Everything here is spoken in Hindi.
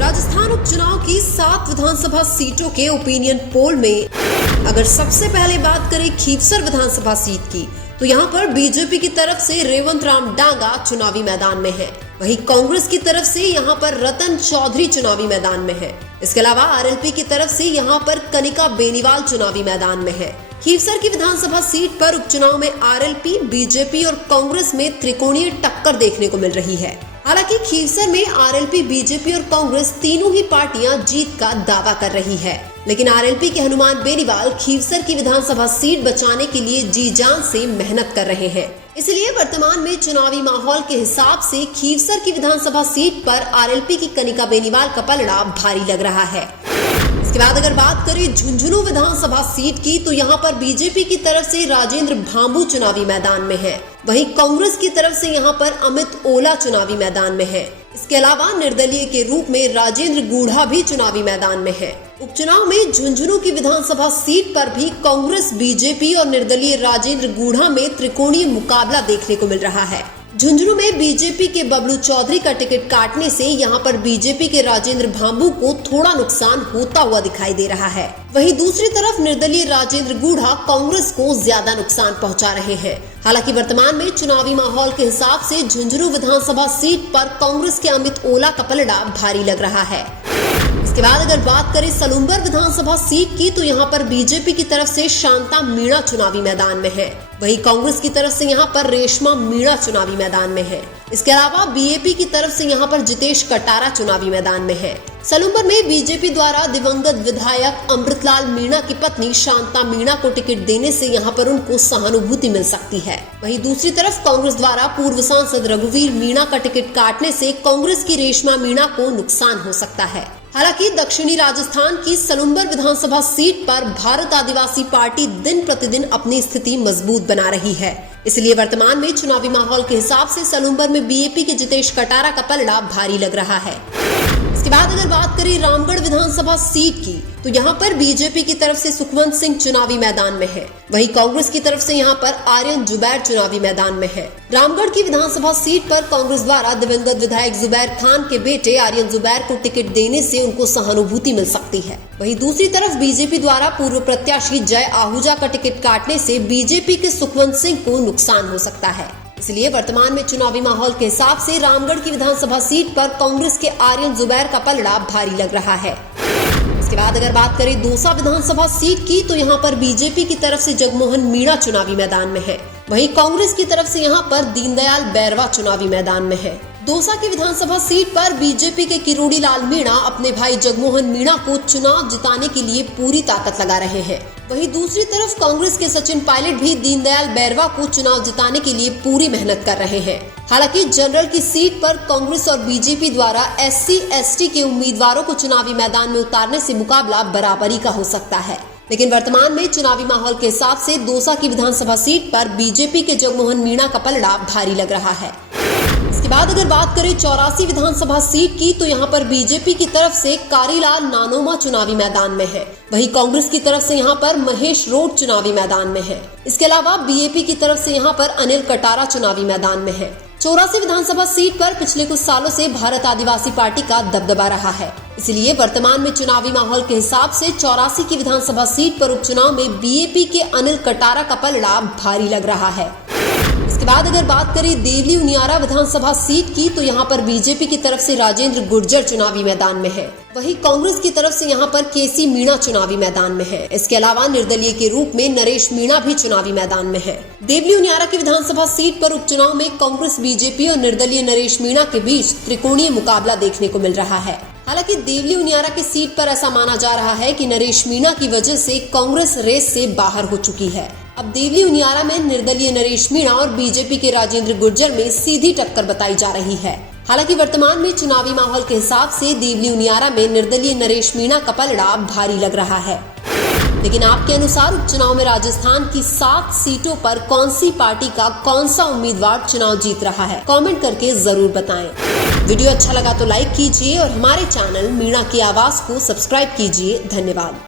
राजस्थान उपचुनाव की 7 विधानसभा सीटों के ओपिनियन पोल में अगर सबसे पहले बात करें खीवसर विधानसभा सीट की, तो यहाँ पर बीजेपी की तरफ से रेवंत राम डांगा चुनावी मैदान में है। वहीं कांग्रेस की तरफ से यहाँ पर रतन चौधरी चुनावी मैदान में है। इसके अलावा आरएलपी की तरफ से यहाँ पर कनिका बेनीवाल चुनावी मैदान में है। खीवसर की विधानसभा सीट पर उपचुनाव में आरएलपी, बीजेपी और कांग्रेस में त्रिकोणीय टक्कर देखने को मिल रही है। हालांकि खीवसर में आरएलपी, बीजेपी और कांग्रेस तीनों ही पार्टियां जीत का दावा कर रही है, लेकिन आरएलपी के हनुमान बेनीवाल खीवसर की विधानसभा सीट बचाने के लिए जी जान से मेहनत कर रहे हैं। इसलिए वर्तमान में चुनावी माहौल के हिसाब से खीवसर की विधानसभा सीट पर आरएलपी की कनिका बेनीवाल का पलड़ा भारी लग रहा है। इसके बाद अगर बात करें झुंझुनू विधानसभा सीट की, तो यहाँ पर बीजेपी की तरफ से राजेंद्र भांबू चुनावी मैदान में है। वहीं कांग्रेस की तरफ से यहाँ पर अमित ओला चुनावी मैदान में है। इसके अलावा निर्दलीय के रूप में राजेंद्र गूढ़ा भी चुनावी मैदान में है। उपचुनाव में झुंझुनू की विधानसभा सीट पर भी कांग्रेस, बीजेपी और निर्दलीय राजेंद्र गूढ़ा में त्रिकोणीय मुकाबला देखने को मिल रहा है। झुंझुनू में बीजेपी के बबलू चौधरी का टिकट काटने से यहाँ पर बीजेपी के राजेंद्र भांबू को थोड़ा नुकसान होता हुआ दिखाई दे रहा है। वहीं दूसरी तरफ निर्दलीय राजेंद्र गूढ़ा कांग्रेस को ज्यादा नुकसान पहुंचा रहे हैं। हालांकि वर्तमान में चुनावी माहौल के हिसाब से झुंझुनू विधानसभा सीट पर कांग्रेस के अमित ओला का पलड़ा भारी लग रहा है। इसके बाद अगर बात करें सलूम्बर विधानसभा सीट की, तो यहाँ पर बीजेपी की तरफ से शांता मीणा चुनावी मैदान में है। वहीं कांग्रेस की तरफ से यहाँ पर रेशमा मीणा चुनावी मैदान में है। इसके अलावा बीएपी की तरफ से यहाँ पर जितेश कटारा चुनावी मैदान में है। सलूम्बर में बीजेपी द्वारा दिवंगत विधायक अमृतलाल मीणा की पत्नी शांता मीणा को टिकट देने से यहाँ पर उनको सहानुभूति मिल सकती है। वहीं दूसरी तरफ कांग्रेस द्वारा पूर्व सांसद रघुवीर मीणा का टिकट काटने से कांग्रेस की रेशमा मीणा को नुकसान हो सकता है। हालांकि दक्षिणी राजस्थान की सलूम्बर विधानसभा सीट पर भारत आदिवासी पार्टी दिन प्रतिदिन अपनी स्थिति मजबूत बना रही है। इसलिए वर्तमान में चुनावी माहौल के हिसाब से सलूम्बर में बीएपी के जितेश कटारा का पलड़ा भारी लग रहा है। इसके बाद अगर बात करें रामगढ़ विधानसभा सीट की, तो यहाँ पर बीजेपी की तरफ से सुखवंत सिंह चुनावी मैदान में है। वहीं कांग्रेस की तरफ से यहाँ पर आर्यन जुबैर चुनावी मैदान में है। रामगढ़ की विधानसभा सीट पर कांग्रेस द्वारा दिवंगत विधायक जुबैर खान के बेटे आर्यन जुबैर को टिकट देने से उनको सहानुभूति मिल सकती है। वहीं दूसरी तरफ बीजेपी द्वारा पूर्व प्रत्याशी जय आहूजा का टिकट काटने से बीजेपी के सुखवंत सिंह को नुकसान हो सकता है। इसलिए वर्तमान में चुनावी माहौल के हिसाब से रामगढ़ की विधानसभा सीट पर कांग्रेस के आर्यन जुबैर का पलड़ा भारी लग रहा है। इसके बाद अगर बात करें दौसा विधानसभा सीट की, तो यहाँ पर बीजेपी की तरफ से जगमोहन मीणा चुनावी मैदान में है। वहीं कांग्रेस की तरफ से यहाँ पर दीनदयाल बैरवा चुनावी मैदान में है। दौसा की विधानसभा सीट पर बीजेपी के किरोड़ी लाल मीणा अपने भाई जगमोहन मीणा को चुनाव जिताने के लिए पूरी ताकत लगा रहे हैं। वहीं दूसरी तरफ कांग्रेस के सचिन पायलट भी दीनदयाल बैरवा को चुनाव जिताने के लिए पूरी मेहनत कर रहे हैं। हालांकि जनरल की सीट पर कांग्रेस और बीजेपी द्वारा SC/ST के उम्मीदवारों को चुनावी मैदान में उतारने से मुकाबला बराबरी का हो सकता है। लेकिन वर्तमान में चुनावी माहौल के हिसाब से दौसा की विधानसभा सीट पर बीजेपी के जगमोहन मीणा का पलड़ा भारी लग रहा है। इसके बाद अगर बात करें 84 विधानसभा सीट की, तो यहाँ पर बीजेपी की तरफ से कारीलाल नानोमा चुनावी मैदान में है। वहीं कांग्रेस की तरफ से यहाँ पर महेश रोड चुनावी मैदान में है। इसके अलावा बीएपी की तरफ से यहाँ पर अनिल कटारा चुनावी मैदान में है। 84 विधानसभा सीट पर पिछले कुछ सालों से भारत आदिवासी पार्टी का दबदबा रहा है। इसलिए वर्तमान में चुनावी माहौल के हिसाब से 84 की विधानसभा सीट पर उपचुनाव में बीएपी के अनिल कटारा का पलड़ा भारी लग रहा है। इसके बाद अगर बात करें देवली उनियारा विधानसभा सीट की, तो यहाँ पर बीजेपी की तरफ से राजेंद्र गुर्जर चुनावी मैदान में है। वहीं कांग्रेस की तरफ से यहाँ पर केसी मीणा चुनावी मैदान में है। इसके अलावा निर्दलीय के रूप में नरेश मीणा भी चुनावी मैदान में है। देवली उनियारा की विधानसभा सीट पर उपचुनाव में कांग्रेस, बीजेपी और निर्दलीय नरेश मीणा के बीच त्रिकोणीय मुकाबला देखने को मिल रहा है। हालांकि देवली उनियारा की सीट पर ऐसा माना जा रहा है कि नरेश मीणा की वजह से कांग्रेस रेस से बाहर हो चुकी है। अब देवली उनियारा में निर्दलीय नरेश मीणा और बीजेपी के राजेंद्र गुर्जर में सीधी टक्कर बताई जा रही है। हालांकि वर्तमान में चुनावी माहौल के हिसाब से देवली उनियारा में निर्दलीय नरेश मीणा का पलड़ा भारी लग रहा है। लेकिन आपके अनुसार उपचुनाव में राजस्थान की 7 सीटों पर कौन सी पार्टी का कौन सा उम्मीदवार चुनाव जीत रहा है? कमेंट करके जरूर बताएं। वीडियो अच्छा लगा तो लाइक कीजिए और हमारे चैनल मीणा की आवाज को सब्सक्राइब कीजिए। धन्यवाद।